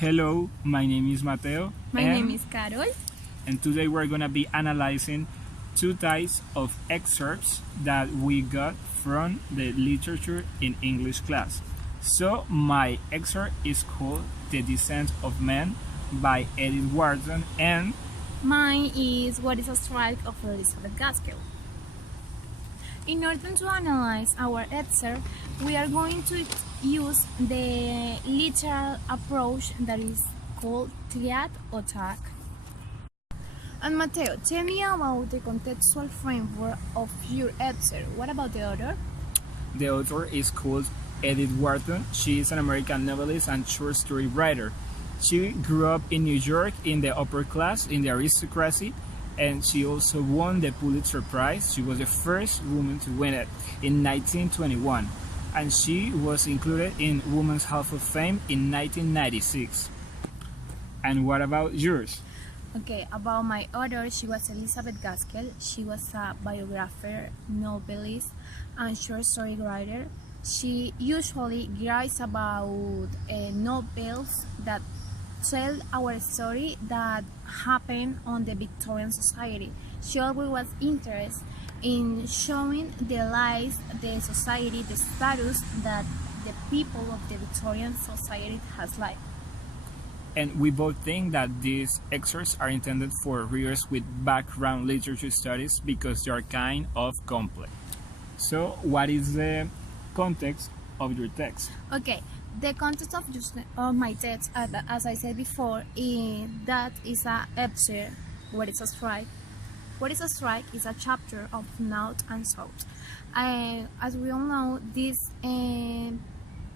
Hello, my name is Mateo. My name is Karol. And today we're going to be analyzing two types of excerpts that we got from the literature in English class. So my excerpt is called The Descent of Man by Edith Wharton, and Mine is What is a Strike of Elizabeth Gaskell. In order to analyze our excerpt, we are going to use the literal approach that is called triad or tag. And Mateo, tell me about the contextual framework of your excerpt. What about the author? the author is called Edith Wharton. She is an American novelist and short story writer. She grew up in New York in the upper class, in the aristocracy, and she also won the Pulitzer Prize. She was the first woman to win it in 1921, and she was included in Women's Hall of Fame in 1996. And what about yours? Okay, about my author, she was Elizabeth Gaskell. She was a biographer, novelist, and short story writer. She usually writes about novels that tell our story that happened on the Victorian society. She always was interested in showing the lives, the society, the status that the people of the Victorian society has like. And we both think that these excerpts are intended for readers with background literature studies because they are kind of complex. So, what is the context of your text? Okay, the context of my text, as I said before, that is a excerpt. What is a strike? What is a strike is a chapter of North and South. As we all know, this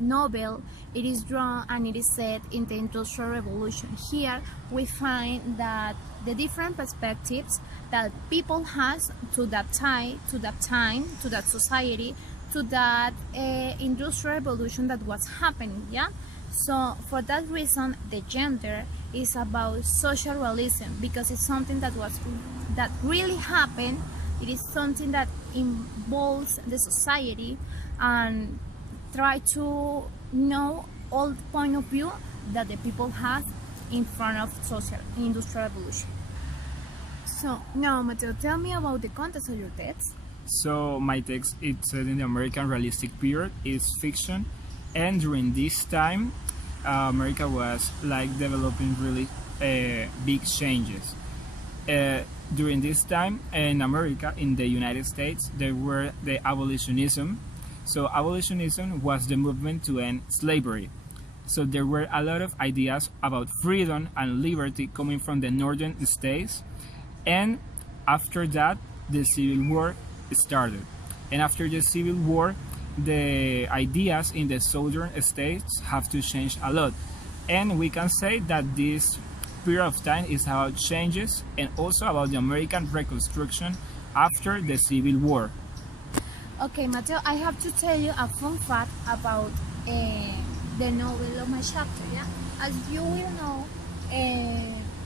novel, it is drawn and it is set in the Industrial Revolution. Here we find that the different perspectives that people has to that time, to that society, to that Industrial Revolution that was happening. Yeah. So for that reason, the gender is about social realism because it's something that really happened. It is something that involves the society and try to know all the point of view that the people have in front of social industrial revolution. So now, Mateo, tell me about the context of your text. So my text is set in the American realistic period. It's fiction, and during this time, America was like developing really big changes. During this time in America, in the United States, there were the abolitionism. So abolitionism was the movement to end slavery. So there were a lot of ideas about freedom and liberty coming from the northern states. And after that, the Civil War started. And after the Civil War, the ideas in the southern states have to change a lot. And we can say that this period of time is about changes and also about the American Reconstruction after the Civil War. Okay, Mateo, I have to tell you a fun fact about the novel of my chapter. Yeah, as you will know,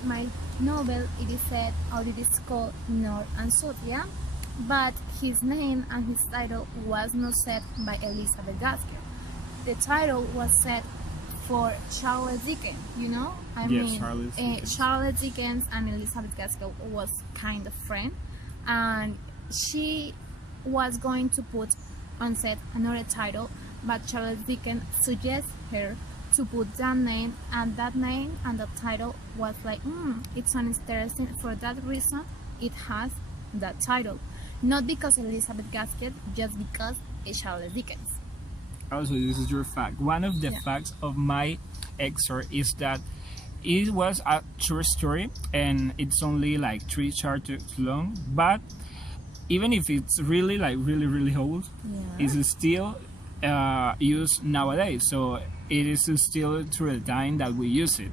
my novel it is said or it is called North and South. Yeah, but his name and his title was not set by Elizabeth Gaskell. The title was set for Charles Dickens. You know, Charles Dickens and Elizabeth Gaskell was kind of friend, and she was going to put on set another title, but Charles Dickens suggests her to put that name and the title was like, it's so interesting. For that reason, it has that title, not because Elizabeth Gaskell, just because it's Charles Dickens. Also, this is your fact. One of the facts of my excerpt is that it was a short story and it's only like 3 chapters long, but even if it's really old, it's still used nowadays. So it is still through the time that we use it.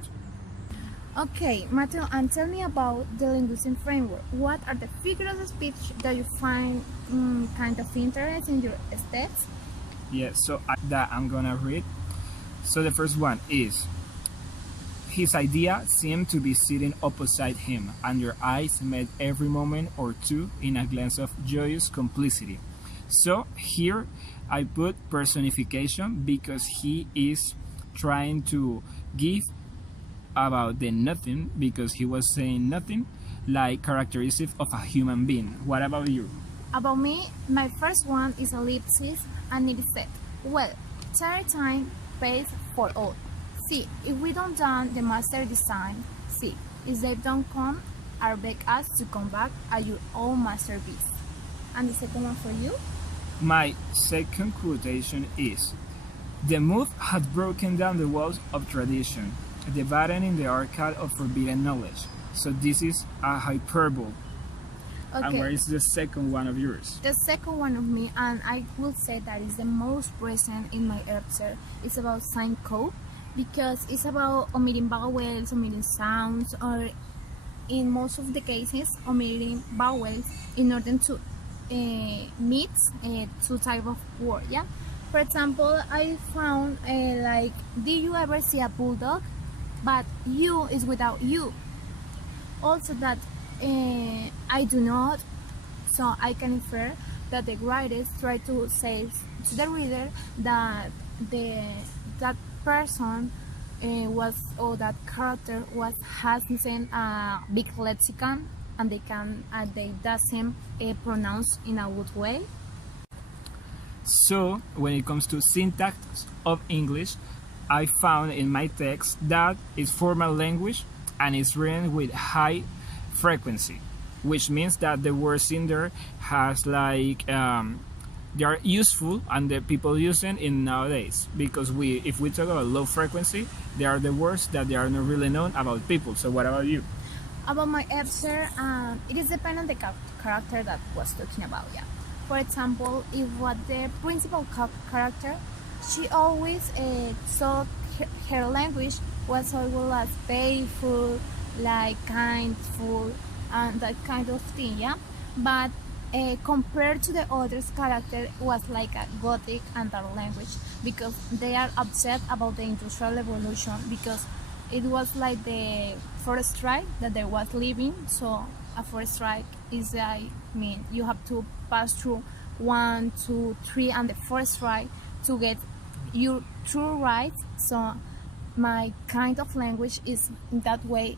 Okay, Mateo, and tell me about the linguistic framework. What are the figures of speech that you find kind of interesting in your text? Yes, so that I'm gonna read. So the first one is: his idea seemed to be sitting opposite him, and your eyes met every moment or two in a glance of joyous complicity. So here I put personification because he is trying to give about the nothing, because he was saying nothing, like characteristic of a human being. What about you? About me, my first one is ellipsis, and it said, well, third time pays for all. See, if we don't done the master design, see, if they don't come, I beg us to come back at your own masterpiece. And the second one for you? My second quotation is, the move had broken down the walls of tradition, dividing the arcade of forbidden knowledge. So this is a hyperbole. Okay. And where is the second one of yours? The second one of me, and I will say that is the most present in my answer, is about sign code, because it's about omitting vowels, omitting sounds, or in most of the cases, omitting vowels in order to mix two type of word. Yeah. For example, I found like, did you ever see a bulldog? But you is without you. Also that I do not, so I can infer that the writers try to say to the reader that that person was, or that character was having a big lexicon, and they doesn't pronounce in a good way. So when it comes to syntax of English, I found in my text that it's formal language and it's written with high frequency, which means that the words in there has like they are useful and the people using in nowadays, because if we talk about low frequency, they are the words that they are not really known about people. So what about you? About my answer, it is dependent on the character that was talking about. Yeah. For example, if what the principal character, she always saw her language was always like playful, like kindful, and that kind of thing. Yeah. But compared to the others, character was like a gothic and dark language, because they are upset about the industrial revolution, because it was like the forest strike that they was living. So a forest strike is, I mean, you have to pass through 1, 2, 3 and the forest strike to get your true rights. So my kind of language is in that way.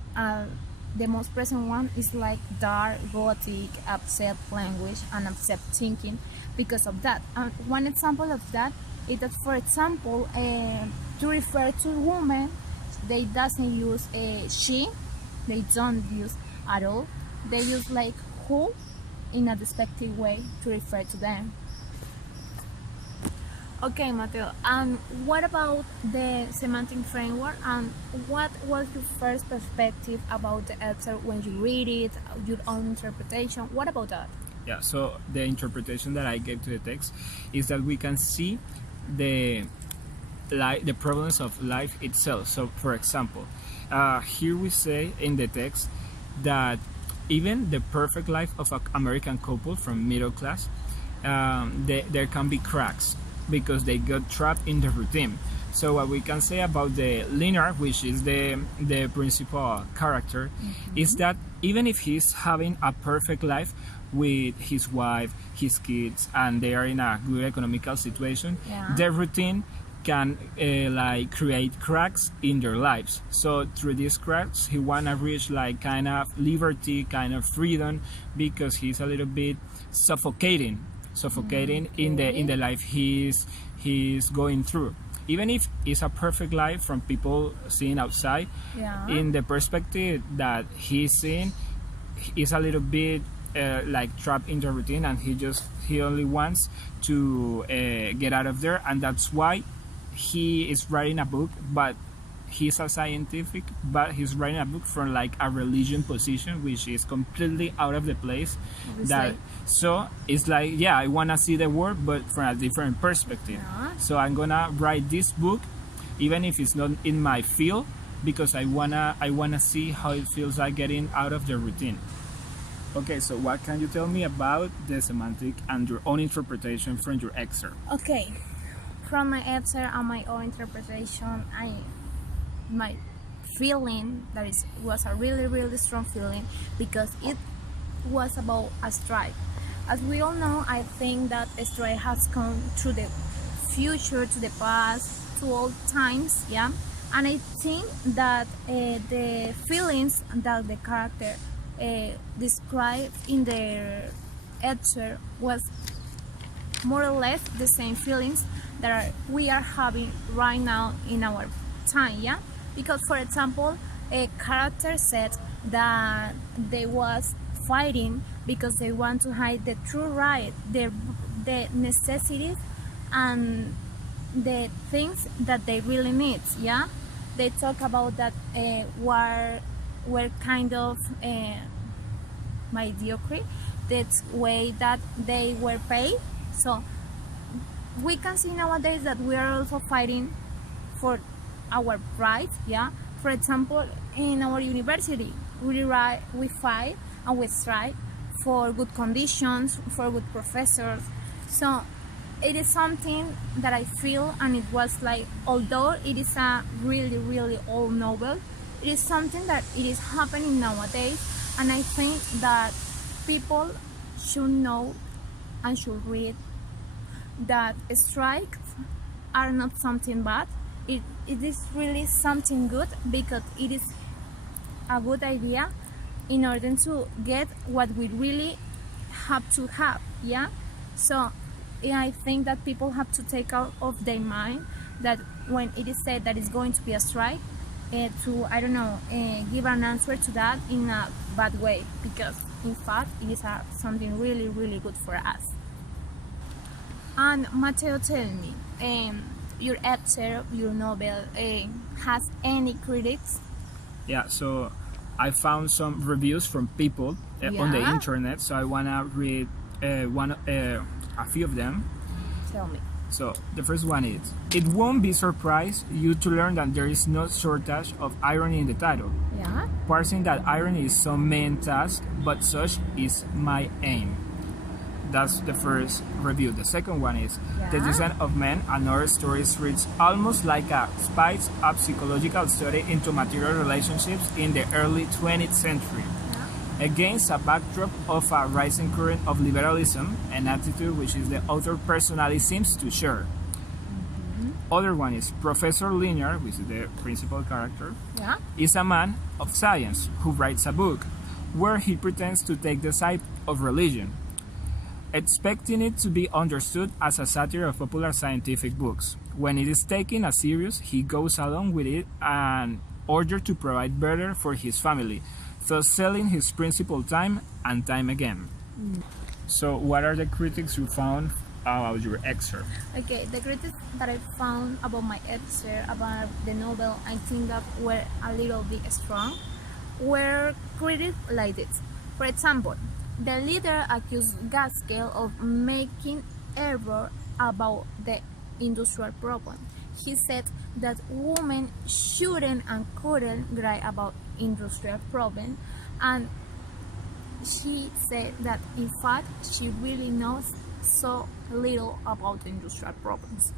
The most present one is like dark, gothic, upset language and upset thinking because of that. And one example of that is that, for example, to refer to women, they doesn't use she, they don't use at all. They use like who in a despective way to refer to them. Okay, Mateo, and what about the semantic framework, and what was your first perspective about the answer when you read it, your own interpretation? What about that? Yeah, so the interpretation that I gave to the text is that we can see the problems of life itself. So for example, here we say in the text that even the perfect life of an American couple from middle class, there can be cracks because they got trapped in the routine. So what we can say about the Leonard, which is the principal character, is that even if he's having a perfect life with his wife, his kids, and they are in a good economical situation, their routine can like create cracks in their lives. So through these cracks, he wanna reach like kind of liberty, kind of freedom, because he's a little bit suffocating in the life he's going through. Even if it's a perfect life from people seeing outside, in the perspective that he's seeing, is a little bit like trapped in the routine, and he only wants to get out of there, and that's why he is writing a book. But he's a scientific, but he's writing a book from like a religion position, which is completely out of the place. So it's like, yeah, I want to see the world, but from a different perspective. So I'm gonna write this book, even if it's not in my field, because I wanna see how it feels like getting out of the routine. Okay, so what can you tell me about the semantic and your own interpretation from your excerpt? Okay, from my answer and my own interpretation, my feeling was a really, really strong feeling, because it was about a strike. As we all know, I think that a strike has come through the future, to the past, to all times, yeah. And I think that the feelings that the character described in the excerpt was more or less the same feelings that we are having right now in our time, yeah? Because, for example, a character said that they was fighting because they want to hide the true right, the necessities and the things that they really need, yeah? They talk about that were kind of mediocre, that way that they were paid. So we can see nowadays that we are also fighting for our rights, yeah? For example, in our university, we fight and we strive for good conditions, for good professors. So it is something that I feel, and it was like, although it is a really, really old novel, it is something that it is happening nowadays, and I think that people should know and should read that strikes are not something bad. It is really something good, because it is a good idea in order to get what we really have to have, yeah? So yeah, I think that people have to take out of their mind that when it is said that it's going to be a strike, to, I don't know, give an answer to that in a bad way, because in fact it is something really, really good for us. And Mateo, tell me, your essay, your novel, has any critics? Yeah, so I found some reviews from people on the Yeah? internet, so I wanna read a few of them. Tell me. So the first one is: it won't be surprised you to learn that there is no shortage of irony in the title. Yeah? Parsing that irony is some main task, but such is my aim. That's the first review. The second one is: the Yeah? Descent of Men, another story reads almost like a spiced up psychological study into material relationships in the early 20th century. Against a backdrop of a rising current of liberalism, an attitude which is the author personally seems to share. Other one is Professor Linear, which is the principal character, Yeah? is a man of science who writes a book where he pretends to take the side of religion, expecting it to be understood as a satire of popular scientific books. When it is taken as serious, he goes along with it in order to provide better for his family, thus selling his principal time and time again. So what are the critics you found about your excerpt? Okay, the critics that I found about my essay, about the novel, I think that were a little bit strong, were critics like this. For example, the leader accused Gaskell of making error about the industrial problem. He said that women shouldn't and couldn't write about industrial problem, and she said that in fact she really knows so little about the industrial problems.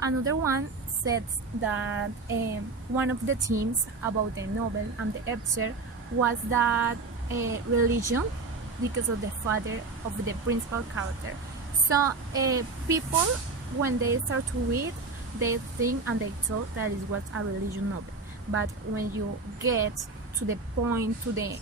Another one said that one of the themes about the novel and the excerpt was that religion, because of the father of the principal character. So people, when they start to read, they think and they thought that it was a religion novel. But when you get to the point, to the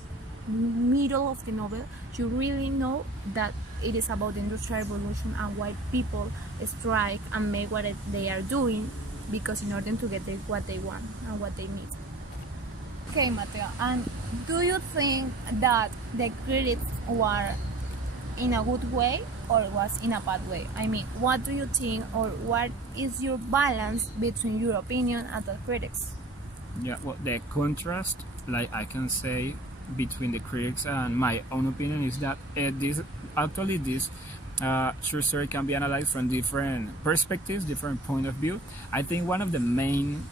middle of the novel, you really know that it is about the industrial revolution and why people strike and make what they are doing, because in order to get what they want and what they need. Okay, Mateo, and do you think that the critics were in a good way or was in a bad way? I mean, what do you think, or what is your balance between your opinion and the critics? Yeah, well, the contrast, like I can say, between the critics and my own opinion is that this short story can be analyzed from different perspectives, different point of view. I think one of the main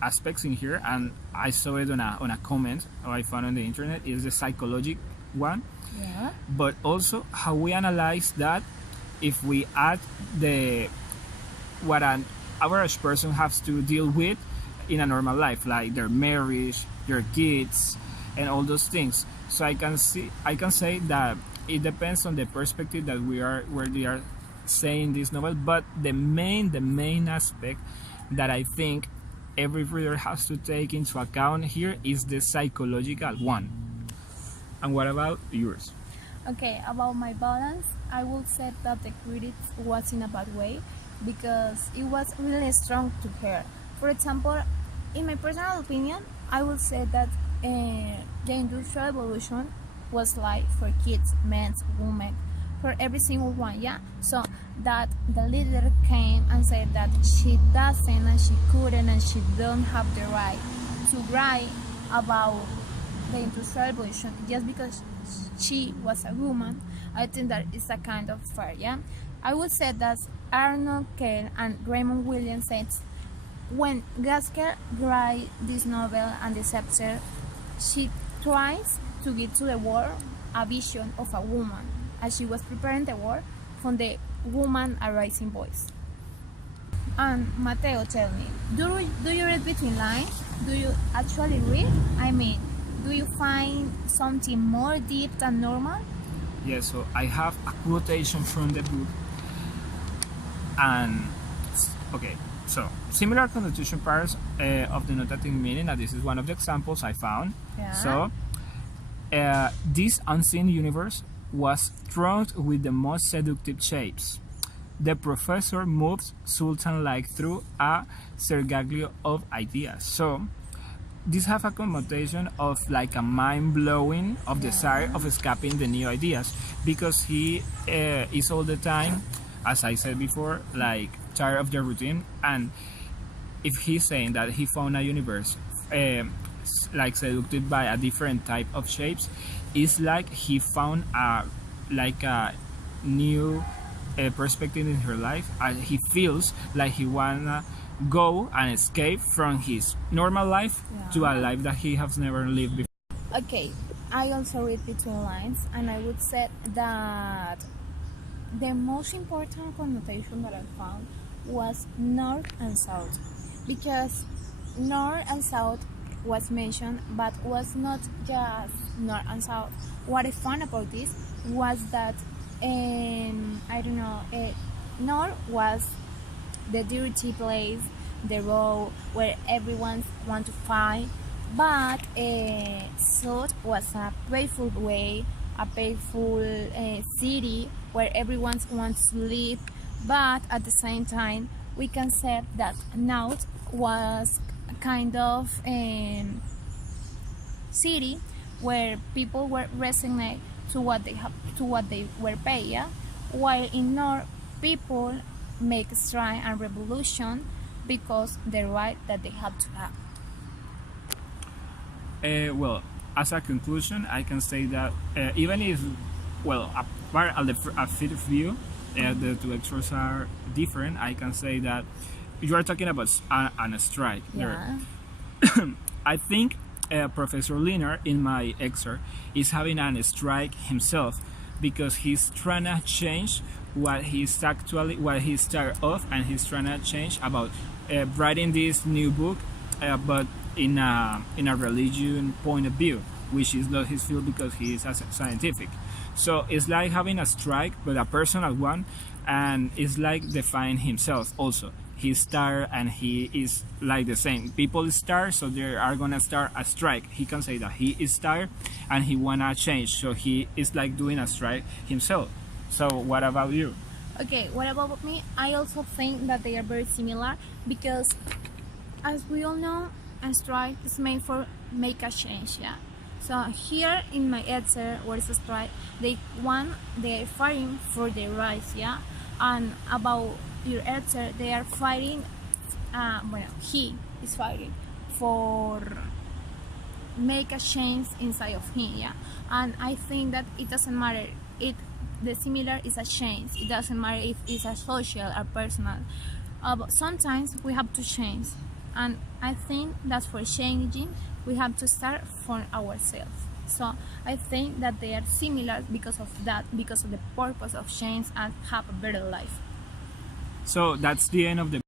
aspects in here, and I saw it on a comment or I found on the internet, is the psychological one. Yeah. But also how we analyze that if we add what an average person has to deal with in a normal life, like their marriage, their kids, and all those things. So I can say that it depends on the perspective that where they are saying this novel, but the main aspect that I think every reader has to take into account here is the psychological one. And what about yours? Okay, about my balance, I would say that the critics was in a bad way because it was really strong to her. For example, in my personal opinion, I would say that the industrial revolution was like for kids, men, women, for every single one, yeah. So that the leader came and said that she doesn't and she couldn't and she don't have the right to write about the industrial revolution just because she was a woman. I think that is a kind of fair, yeah. I would say that Arnold Kell and Raymond Williams said when Gaskell write this novel and this chapter, she tries to give to the world a vision of a woman as she was preparing the world from the woman arising voice. And Mateo, tell me, do you read between lines? Do you actually read? I mean, do you find something more deep than normal? Yes, so I have a quotation from the book, and okay, so similar constitution parts of the notating meaning, and this is one of the examples I found. Yeah. So this unseen universe was thronged with the most seductive shapes. The professor moves sultan-like through a sergaglio of ideas. So this have a connotation of like a mind-blowing of desire of escaping the new ideas, because he is all the time, as I said before, like tired of the routine. And if he's saying that he found a universe like seducted by a different type of shapes, it's like he found a new perspective in her life, and he feels like he wanna go and escape from his normal life to a life that he has never lived before. Okay, I also read between lines, and I would say that the most important connotation that I found was north and south, because north and south was mentioned, but was not just north and south. What I found about this was that north was the dirty place, the road where everyone wants to fight, but south was a peaceful way, a peaceful city where everyone wants to live. But at the same time, we can say that north was kind of city where people were resignate to what they were paid, yeah? While in north, people make strike and revolution because the right that they have to have. Well, as a conclusion, I can say that even if, well, apart of a field of view, the two extras are different, I can say that you are talking about a strike. Yeah. I think Professor Liner in my excerpt is having a strike himself, because he's trying to change what he started off, and he's trying to change about writing this new book, but in a religion point of view, which is not his field because he is a scientific. So it's like having a strike, but a personal one, and it's like define himself also. He's tired and he is like the same. People start, so they are gonna start a strike. He can say that he is tired and he wanna change, so he is like doing a strike himself. So what about you? Okay, what about me? I also think that they are very similar because, as we all know, a strike is made for make a change, yeah. So here in my answer, what is a strike? They are fighting for their rights, yeah. And about your answer, they are fighting. He is fighting for make a change inside of him, yeah. And I think that it doesn't matter. The similar is a change. It doesn't matter if it's a social or personal. But sometimes we have to change, and I think that for changing, we have to start from ourselves. So I think that they are similar because of that, because of the purpose of change and have a better life. So that's the end of the